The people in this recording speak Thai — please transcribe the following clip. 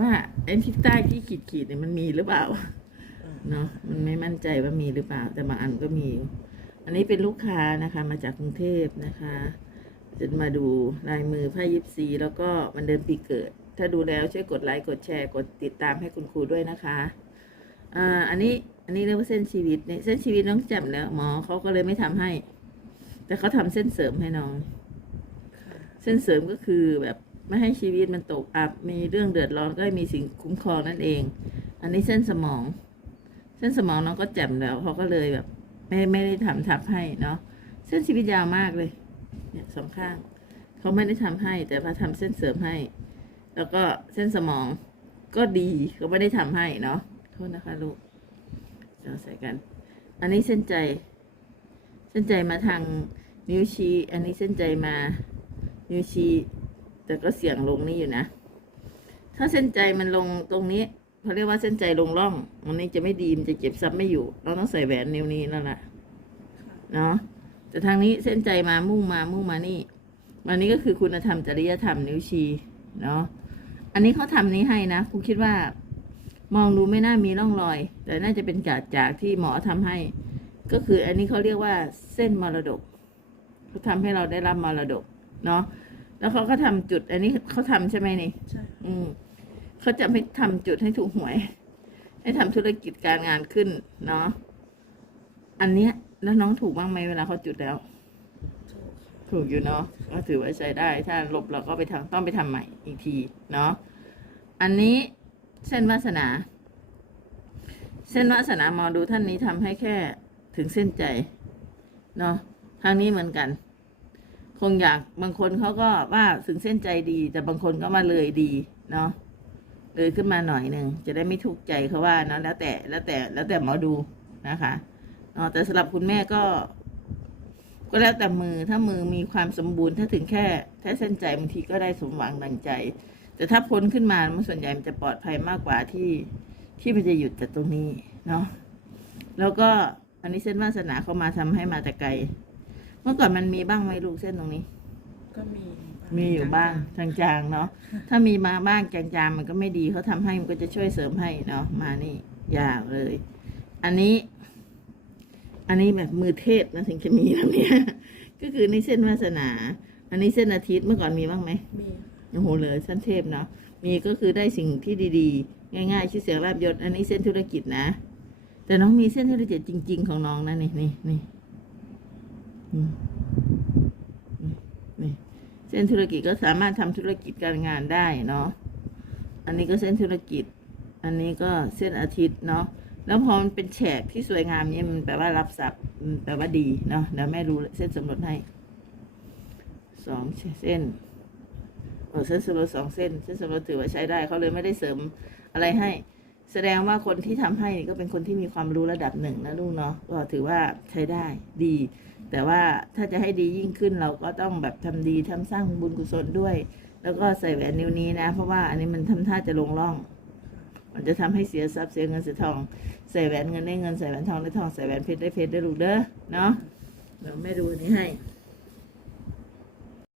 ว่าไอ้ที่ใต้ที่ขีดขีดๆเนี่ยมันมีหรือเปล่าเนาะมันไม่มั่นใจว่ามีหรือเปล่า แต่บางอันก็มีอยู่อันนี้เป็นลูกค้านะคะ มาจากกรุงเทพนะคะ จะมาดูลายมือไพ่ยิปซีแล้วก็มันเดินปีเกิด ถ้าดูแล้วช่วยกดไลค์กดแชร์กดติดตามให้คุณครูด้วยนะคะอ่าอันนี้อันนี้เรียกว่าเส้นชีวิตเนี่ยเส้นชีวิตน้องแจ่มแล้วหมอเขาก็เลยไม่ทำให้ แต่เขาทำเส้นเสริมให้น้อง เส้นเสริมก็คือแบบ ไม่ให้ชีวิตมันตกอับ มีเรื่องเดือดร้อนก็ให้มีสิ่งคุ้มครองนั่นเอง อันนี้เส้นสมอง เส้นสมองน้องก็แจ่มแล้วเขาก็เลยแบบ ไม่ไม่ได้ทำทับให้เนาะเส้นชีวิตยาวมากเลย เนี่ยสองข้างเขาไม่ได้ทำให้ แต่พาทำเส้นเสริมให้ แล้วก็เส้นสมองก็ดีเขาไม่ได้ทำให้เนาะโทษนะคะลูกเราใส่กัน อันนี้เส้นใจ เส้นใจมาทางนิ้วชี้ อันนี้เส้นใจมานิ้วชี้ แต่ก็เสี่ยงลงนี่อยู่นะ ถ้าเส้นใจมันลงตรงนี้เขาเรียกว่าเส้นใจลงร่องอันนี้จะไม่ดีมันจะเก็บซับไม่อยู่ เราต้องใส่แหวนนิ้วนี้แล้วล่ะเนาะแต่ทางนี้เส้นใจมามุ่งมามุ่งมานี่วันนี้ก็คือคุณธรรมจริยธรรมนิ้วชี้เนาะอันนี้เขาทำนี้ให้นะครูคิดว่ามองดูไม่น่ามีร่องรอย แต่น่าจะเป็นจากจากที่หมอทำให้ ก็คืออันนี้เขาเรียกว่าเส้นมรดกเขาทำให้เราได้รับมรดก เนาะ แล้วเขาก็ทำจุด อันนี้เขาทำใช่ไหมนี่ใช่อืมเขาจะไม่ทำจุดให้ถูกหวย ให้ทำธุรกิจการงานขึ้น เนาะอันเนี้ย แล้วน้องถูกบ้างไหมเวลาเขาจุดแล้ว ถูกค่ะถูกอยู่เนาะก็ถือว่าใช้ได้ ถ้าลบเราก็ไปทำต้องไปทำใหม่อีกทีเนาะอันนี้เส้นวาสนา เส้นวาสนาหมอดูท่านนี้ทำให้แค่ถึงเส้นใจเนาะทางนี้เหมือนกัน คงอยากบางคนเขาก็ว่าถึงเส้นใจดี แต่บางคนก็มาเลยดีเนาะเลยขึ้นมาหน่อยหนึ่งจะได้ไม่ทุกข์ใจเขาว่าเนาะแล้วแต่แล้วแต่แล้วแต่หมอดูนะคะเนาะแต่สำหรับคุณแม่ก็ ก็แล้วแต่มือถ้ามือมีความสมบูรณ์ถ้าถึงแค่แค่เส้นใจบางทีก็ได้สมหวังดังใจ แต่ถ้าพ้นขึ้นมามันส่วนใหญ่มันจะปลอดภัยมากกว่าที่ที่มันจะหยุดจากตรงนี้เนาะแล้วก็อันนี้เส้นวาสนาเขามาทำให้มาแต่ไกล เมื่อก่อนมันมีบ้างไหมลูกเส้นตรงนี้ ก็มีมีอยู่บ้างจางๆเนาะถ้ามีมาบ้างจางๆมันก็ไม่ดีเขาทำให้มันก็จะช่วยเสริมให้เนาะมานี่ยาวเลย อันนี้ อันนี้แบบมือเทพนะถึงจะมีแบบเนี้ยก็คือนี่เส้นวาสนา อันนี้เส้นอาทิตย์เมื่อก่อนมีบ้างไหมมีโอ้โหเลยเส้นเทพเนาะมีก็คือได้สิ่งที่ดีๆ ง่ายๆชื่อเสียงลาบยศอันนี้เส้นธุรกิจนะ แต่น้องมีเส้นธุรกิจจริง ๆ ของน้องนะนี่นี่นี่อืม นี่เส้นธุรกิจก็สามารถทำธุรกิจการงานได้เนาะ อันนี้ก็เส้นธุรกิจ อันนี้ก็เส้นอาทิตย์เนาะ แล้วพอมันเป็นแฉกที่สวยงามเนี่ยมันแปลว่ารับทรัพย์มันแปลว่าดีเนาะเดี๋ยวแม่รู้เส้นสมรสให้สองเส้นเส้นสมรสสองเส้น เส้นสมรสถือว่าใช้ได้เขาเลยไม่ได้เสริมอะไรให้ แสดงว่าคนที่ทำให้ก็เป็นคนที่มีความรู้ระดับหนึ่งนะลูกเนาะก็ถือว่าใช้ได้ดี แต่ว่าถ้าจะให้ดียิ่งขึ้นเราก็ต้องแบบทำดีทำสร้างบุญกุศลด้วย แล้วก็ใส่แหวนนิ้วนี้นะ เพราะว่าอันนี้มันทำท่าจะลงร่อง มันจะทำให้เสียทรัพย์เสียเงินเสียทอง ใส่แหวนเงินได้เงินใส่แหวนทองได้ทองใส่แหวนเพชรได้เพชรได้ลูกเด้อเนาะเดี๋ยวแม่ดูอันนี้ให้